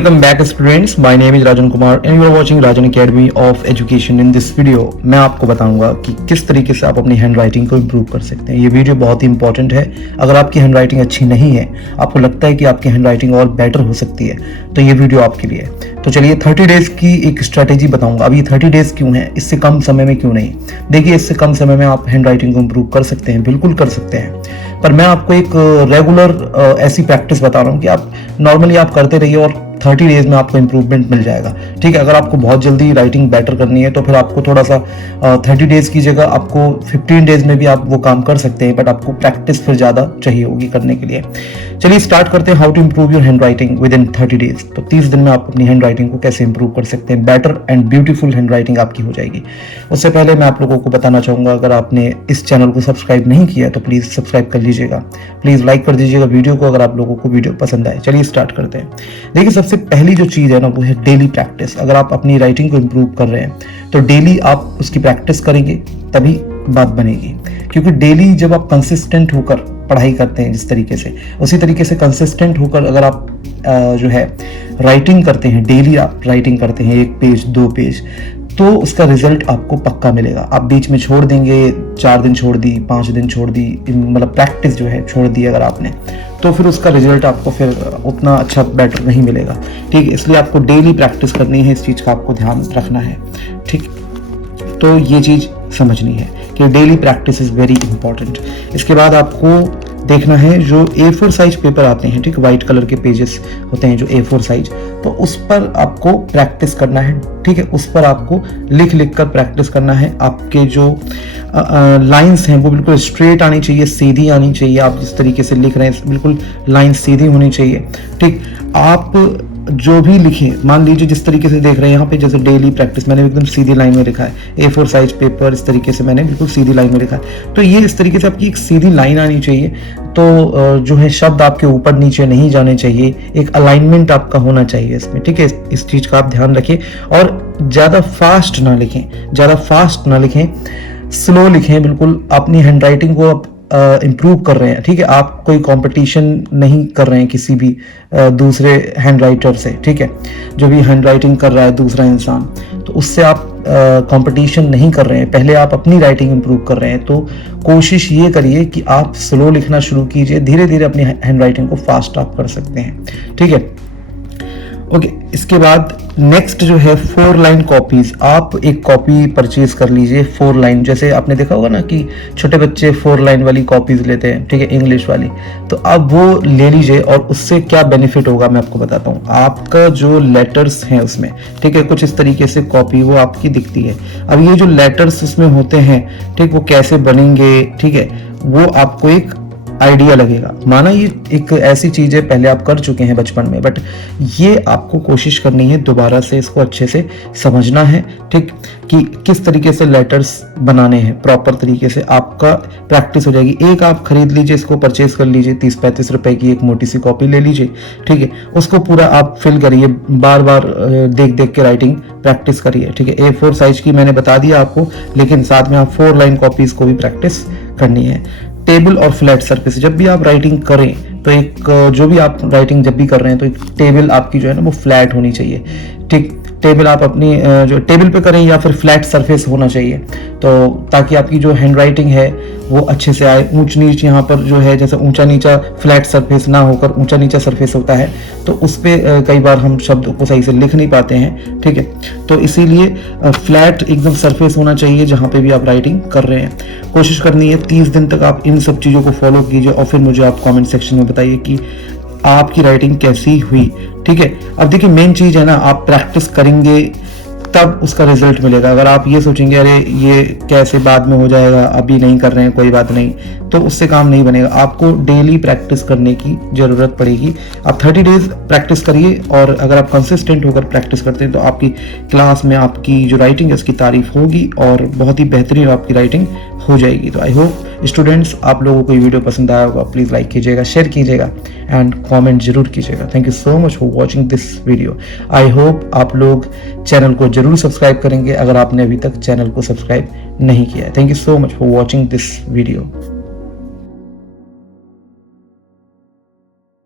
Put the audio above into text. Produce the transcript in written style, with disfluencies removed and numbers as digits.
welcome back students. My name is Rajan Kumar and you are watching Rajan Academy of Education. In this video मैं आपको बताऊंगा कि किस तरीके से आप अपनी हैंड राइटिंग को इम्प्रूव कर सकते हैं। ये वीडियो बहुत ही इंपॉर्टेंट है। अगर आपकी हैंड राइटिंग अच्छी नहीं है, आपको लगता है कि आपकी हैंड राइटिंग और बेटर हो सकती है, तो ये वीडियो आपके लिए है। तो चलिए 30 डेज की एक स्ट्रैटेजी बताऊंगा। अब ये 30 डेज क्यों है, इससे कम समय में क्यों नहीं? देखिए, इससे कम समय में आप हैंड राइटिंग को इम्प्रूव कर सकते हैं, बिल्कुल कर सकते हैं, पर मैं आपको एक रेगुलर ऐसी प्रैक्टिस बता रहा हूँ कि आप नॉर्मली आप करते रहिए और 30 डेज में आपको इंप्रूवमेंट मिल जाएगा। ठीक है, अगर आपको बहुत जल्दी राइटिंग बेटर करनी है तो फिर आपको थोड़ा सा 30 डेज की जगह आपको 15 डेज में भी आप वो काम कर सकते हैं, बट आपको प्रैक्टिस फिर ज़्यादा चाहिए होगी करने के लिए। चलिए स्टार्ट करते हैं, how to improve your hand writing within 30 days. तो 30 दिन में आप अपनी हैंड राइटिंग को कैसे इंप्रूव कर सकते हैं, better and beautiful hand writing आपकी हो जाएगी। उससे पहले मैं आप लोगों को बताना चाहूँगा, अगर आपने इस चैनल को सब्सक्राइब नहीं किया तो प्लीज़ सब्सक्राइब कर लीजिएगा, प्लीज़ लाइक कर दीजिएगा वीडियो को अगर आप लोगों को वीडियो पसंद आए। चलिए स्टार्ट करते हैं। देखिए, सबसे पहली जो चीज़ है ना, वो है डेली प्रैक्टिस। अगर आप अपनी राइटिंग को इम्प्रूव कर रहे हैं तो डेली आप उसकी प्रैक्टिस करेंगे तभी बात बनेगी, क्योंकि डेली जब आप कंसिस्टेंट होकर पढ़ाई करते हैं जिस तरीके से, उसी तरीके से कंसिस्टेंट होकर अगर आप जो है राइटिंग करते हैं, डेली आप राइटिंग करते हैं 1 पेज 2 पेज, तो उसका रिजल्ट आपको पक्का मिलेगा। आप बीच में छोड़ देंगे, 4 दिन छोड़ दी, 5 दिन छोड़ दी, मतलब प्रैक्टिस जो है छोड़ दी अगर आपने, तो फिर उसका रिजल्ट आपको फिर उतना अच्छा बेटर नहीं मिलेगा। ठीक है, इसलिए आपको डेली प्रैक्टिस करनी है, इस चीज़ का आपको ध्यान रखना है। ठीक, तो ये चीज़ समझनी है कि daily practice is very important. इसके बाद आपको देखना है जो A4 साइज पेपर आते हैं, ठीक, वाइट कलर के पेजेस होते हैं जो A4 साइज, तो उस पर आपको प्रैक्टिस करना है। ठीक है, उस पर आपको लिख लिख कर प्रैक्टिस करना है। आपके जो लाइंस हैं वो बिल्कुल स्ट्रेट आनी चाहिए, सीधी आनी चाहिए। आप जिस तरीके से लिख रहे हैं बिल्कुल लाइन सीधी होनी चाहिए। ठीक, आप जो भी लिखें, मान लीजिए जिस तरीके से देख रहे हैं यहाँ पे, जैसे डेली प्रैक्टिस मैंने एकदम सीधी लाइन में लिखा है, A4 साइज पेपर, इस तरीके से मैंने बिल्कुल सीधी लाइन में लिखा है। तो ये इस तरीके से आपकी एक सीधी लाइन आनी चाहिए। तो जो है शब्द आपके ऊपर नीचे नहीं जाने चाहिए, एक अलाइनमेंट आपका होना चाहिए इसमें। ठीक है, इस चीज़ का आप ध्यान रखिए और ज़्यादा फास्ट ना लिखें, ज़्यादा फास्ट ना लिखें, स्लो लिखें। बिल्कुल अपनी हैंड राइटिंग को आप इम्प्रूव कर रहे हैं। ठीक है, आप कोई कंपटीशन नहीं कर रहे हैं किसी भी दूसरे हैंड राइटर से। ठीक है, जो भी हैंड राइटिंग कर रहा है दूसरा इंसान, तो उससे आप कंपटीशन नहीं कर रहे हैं, पहले आप अपनी राइटिंग इम्प्रूव कर रहे हैं। तो कोशिश ये करिए कि आप स्लो लिखना शुरू कीजिए, धीरे धीरे अपनी हैंड राइटिंग को फास्ट आप कर सकते हैं। ठीक है, ओके, इसके बाद नेक्स्ट जो है 4 लाइन कॉपीज। आप एक कॉपी परचेज कर लीजिए 4 लाइन। जैसे आपने देखा होगा ना कि छोटे बच्चे 4 लाइन वाली कॉपीज लेते हैं, ठीक है, इंग्लिश वाली, तो आप वो ले लीजिए। और उससे क्या बेनिफिट होगा मैं आपको बताता हूँ। आपका जो लेटर्स हैं उसमें, ठीक है, कुछ इस तरीके से कॉपी वो आपकी दिखती है। अब ये जो लेटर्स उसमें होते हैं, ठीक, वो कैसे बनेंगे, ठीक है, वो आपको एक आइडिया लगेगा। माना ये एक ऐसी चीज़ है पहले आप कर चुके हैं बचपन में, बट ये आपको कोशिश करनी है दोबारा से इसको अच्छे से समझना है। ठीक, कि किस तरीके से लेटर्स बनाने हैं प्रॉपर तरीके से, आपका प्रैक्टिस हो जाएगी। एक आप खरीद लीजिए, इसको परचेज कर लीजिए, 30-35 रुपए की एक मोटी सी कॉपी ले लीजिए। ठीक है, उसको पूरा आप फिल करिए, बार बार देख देख के राइटिंग प्रैक्टिस करिए। ठीक है, A4 साइज की मैंने बता दिया आपको, लेकिन साथ में आप 4 लाइन कॉपीज को भी प्रैक्टिस करनी है। टेबल और फ्लैट सरफेस, जब भी आप राइटिंग करें तो एक जो भी आप राइटिंग जब भी कर रहे हैं तो एक टेबल आपकी जो है ना वो फ्लैट होनी चाहिए। ठीक, टेबल आप अपनी जो टेबल पे करें या फिर फ्लैट सरफेस होना चाहिए, तो ताकि आपकी जो हैंड राइटिंग है वो अच्छे से आए। ऊंच नीच यहाँ पर जो है, जैसे ऊंचा नीचा फ्लैट सरफेस ना होकर ऊंचा नीचा सरफेस होता है, तो उस पर कई बार हम शब्द को सही से लिख नहीं पाते हैं। ठीक है, तो इसीलिए फ्लैट एकदम सरफेस होना चाहिए जहाँ पे भी आप राइटिंग कर रहे हैं। कोशिश करनी है 30 दिन तक आप इन सब चीज़ों को फॉलो कीजिए और फिर मुझे आप कॉमेंट सेक्शन में बताइए कि आपकी राइटिंग कैसी हुई। ठीक है, अब देखिए मेन चीज़ है ना, आप प्रैक्टिस करेंगे तब उसका रिजल्ट मिलेगा। अगर आप ये सोचेंगे अरे ये कैसे बाद में हो जाएगा, अभी नहीं कर रहे हैं कोई बात नहीं, तो उससे काम नहीं बनेगा। आपको डेली प्रैक्टिस करने की ज़रूरत पड़ेगी। आप 30 डेज प्रैक्टिस करिए और अगर आप कंसिस्टेंट होकर प्रैक्टिस करते हैं तो आपकी क्लास में आपकी जो राइटिंग है उसकी तारीफ होगी और बहुत ही बेहतरीन आपकी राइटिंग हो जाएगी। तो आई होप स्टूडेंट्स आप लोगों को ये वीडियो पसंद आया होगा। प्लीज़ लाइक कीजिएगा, शेयर कीजिएगा एंड कमेंट जरूर कीजिएगा। Thank you so much for watching this video. I hope आप लोग चैनल को जरूर सब्सक्राइब करेंगे अगर आपने अभी तक चैनल को सब्सक्राइब नहीं किया है। Thank you so much for watching this video.